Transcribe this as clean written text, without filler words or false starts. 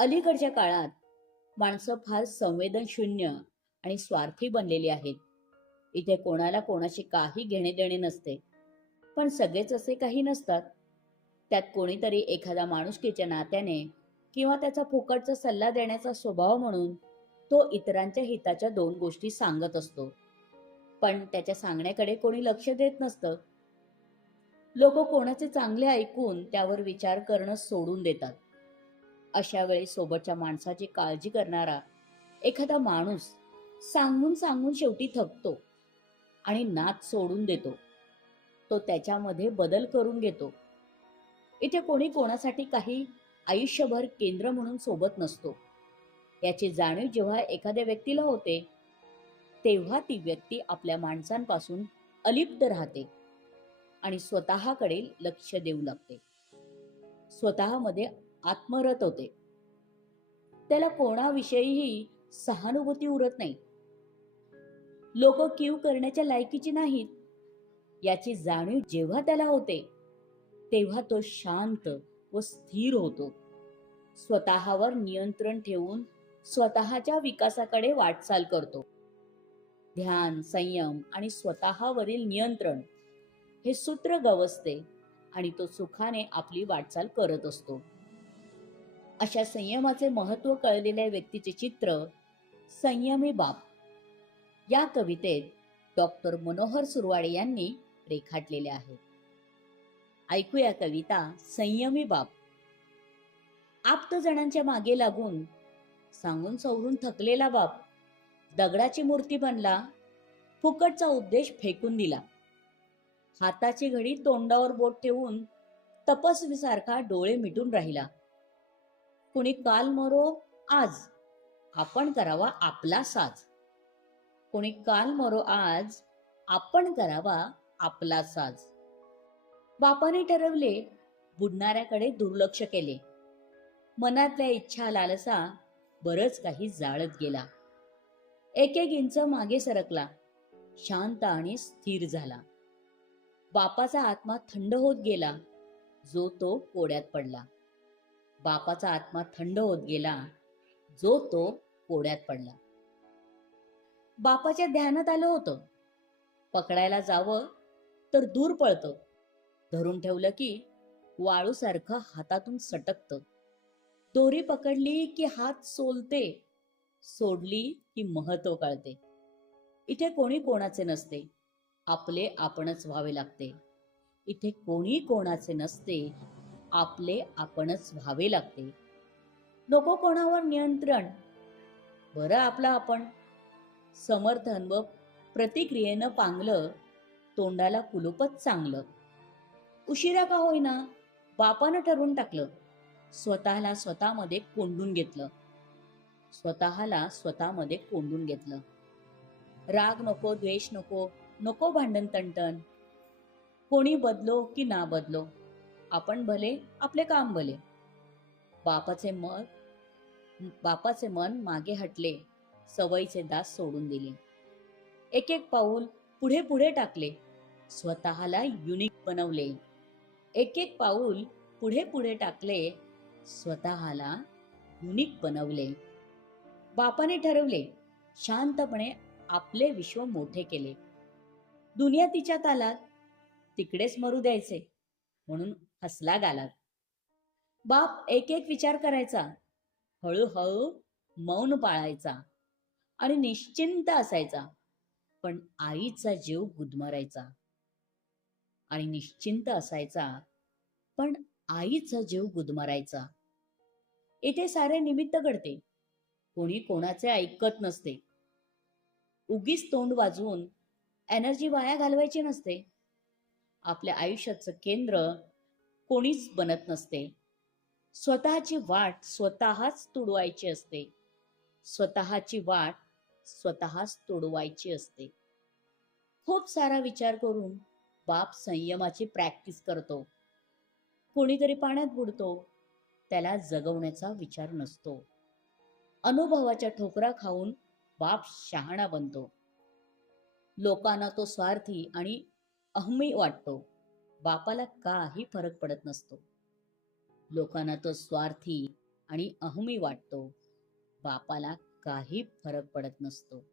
अलीकडच्या काळात माणसं फार संवेदनशून्य आणि स्वार्थी बनलेली आहेत. इथे कोणाला कोणाशी काही घेणे देणे नसते. पण सगळेच असे काही नसतात. त्यात कोणीतरी एखादा माणुसकीच्या नात्याने किंवा त्याचा फुकटचा सल्ला देण्याचा स्वभाव म्हणून तो इतरांच्या हिताच्या दोन गोष्टी सांगत असतो. पण त्याच्या सांगण्याकडे कोणी लक्ष देत नसतं. लोक कोणाचे चांगले ऐकून त्यावर विचार करणं सोडून देतात. अशा वेळी सोबतच्या माणसाची काळजी करणारा एखादा माणूस सांगून सांगून शेवटी थकतो आणि नाद सोडून देतो. तो त्याच्यामध्ये बदल करून घेतो. इथे कोणी कोणासाठी काही आयुष्यभर केंद्र म्हणून सोबत नसतो. याची जाणीव जेव्हा एखाद्या व्यक्तीला होते, तेव्हा ती व्यक्ती आपल्या माणसांपासून अलिप्त राहते आणि स्वतःकडे लक्ष देऊ लागते. स्वतःमध्ये आत्मरत होते. त्याला कोणाविषयीही सहानुभूती उरत नाही. लोक कीव करण्याच्या लायकीची नाहीत याची जाणीव जेव्हा त्याला होते, तेव्हा तो शांत व स्थिर होतो. स्वतःवर नियंत्रण ठेवून स्वतःच्या विकासाकडे वाटचाल करतो. ध्यान, संयम आणि स्वतःवरील नियंत्रण हे सूत्र गवसते आणि तो सुखाने आपली वाटचाल करत असतो. अशा संयमाचे महत्व कळलेल्या व्यक्तीचे चित्र संयमी बाप या कवितेत डॉक्टर मनोहर सुरवाडे यांनी रेखाटलेले आहे. ऐकूया कविता संयमी बाप. आप्तजणांच्या मागे लागून सांगून सवरून थकलेला बाप दगडाची मूर्ती बनला, फुकटचा उपदेश फेकून दिला. हाताची घडी तोंडावर बोट ठेवून तपस्वीसारखा डोळे मिटून राहिला. कुणी काल मरो आज, आपण करावा आपला साज. कोणी काल मरो आज, आपण करावा आपला साज. बापाने ठरवले, बुडणाऱ्याकडे दुर्लक्ष केले. मनातल्या इच्छा लालसा बरच काही जाळत गेला. एक एक इंच मागे सरकला, शांत आणि स्थिर झाला. बापाचा आत्मा थंड होत गेला, जो तो कोड्यात पडला. बापाचा आत्मा थंड होत गेला, जो तो कोड्यात पडला. बापाच्या ध्यानात आलं होतं, पकडायला जावं तर दूर पळतं, धरून ठेवलं की वाळूसारखं हातातून सटकतं. दोरी पकडली की हात सोलते, सोडली की महत्व कळते. इथे कोणी कोणाचे नसते, आपले आपणच व्हावे लागते. इथे कोणी कोणाचे नसते, आपले आपणच व्हावे लागते. नको कोणावर नियंत्रण, बरं आपलं आपण. समर्थन व प्रतिक्रियेनं पांगलं, तोंडाला कुलूपच चांगलं. उशिरा का होईना बापानं ठरवून टाकलं, स्वतःला स्वतःमध्ये कोंडून घेतलं. स्वतःला स्वतःमध्ये कोंडून घेतलं. राग नको, द्वेष नको, नको भांडण तंटण. कोणी बदलो की ना बदलो, आपण भले आपले काम भले. बापाचे मन मागे हटले, सवयीचे दास सोडून दिले. एक एक पाऊल पुढे पुढे टाकले, स्वतःला युनिक बनवले. एक एक पाऊल पुढे पुढे टाकले, स्वतःला युनिक बनवले. बापाने ठरवले, शांतपणे आपले विश्व मोठे केले. दुनिया तिच्या तालात, तिकडेच मरू द्यायचे म्हणून हसला गालात. बाप एक एक विचार करायचा, हळूहळू मौन पाळायचा आणि निश्चिंत असायचा. पण आईचा जीव गुदमरायचा. आणि निश्चिंत असायचा, पण आईचा जीव गुदमरायचा. इथे सारे निमित्त घडते, कोणी कोणाचे ऐकत नसते. उगीच तोंड वाजवून एनर्जी वाया घालवायची नसते. आपल्या आयुष्याचं केंद्र कोणीच बनत नसते. स्वतःची वाट स्वतःच तुडवायची असते. स्वतःची वाट स्वतःच तुडवायची असते. खूप सारा विचार करून बाप संयमाची प्रॅक्टिस करतो. कोणीतरी पाण्यात बुडतो, त्याला जगवण्याचा विचार नसतो. अनुभवाच्या ठोकरा खाऊन बाप शहाणा बनतो. लोकांना तो स्वार्थी आणि अहमी वाटतो. बापाला काही फरक पडत नसतो. लोकांना तो स्वार्थी आणि अहमी वाटतो. बापाला काही फरक पडत नसतो.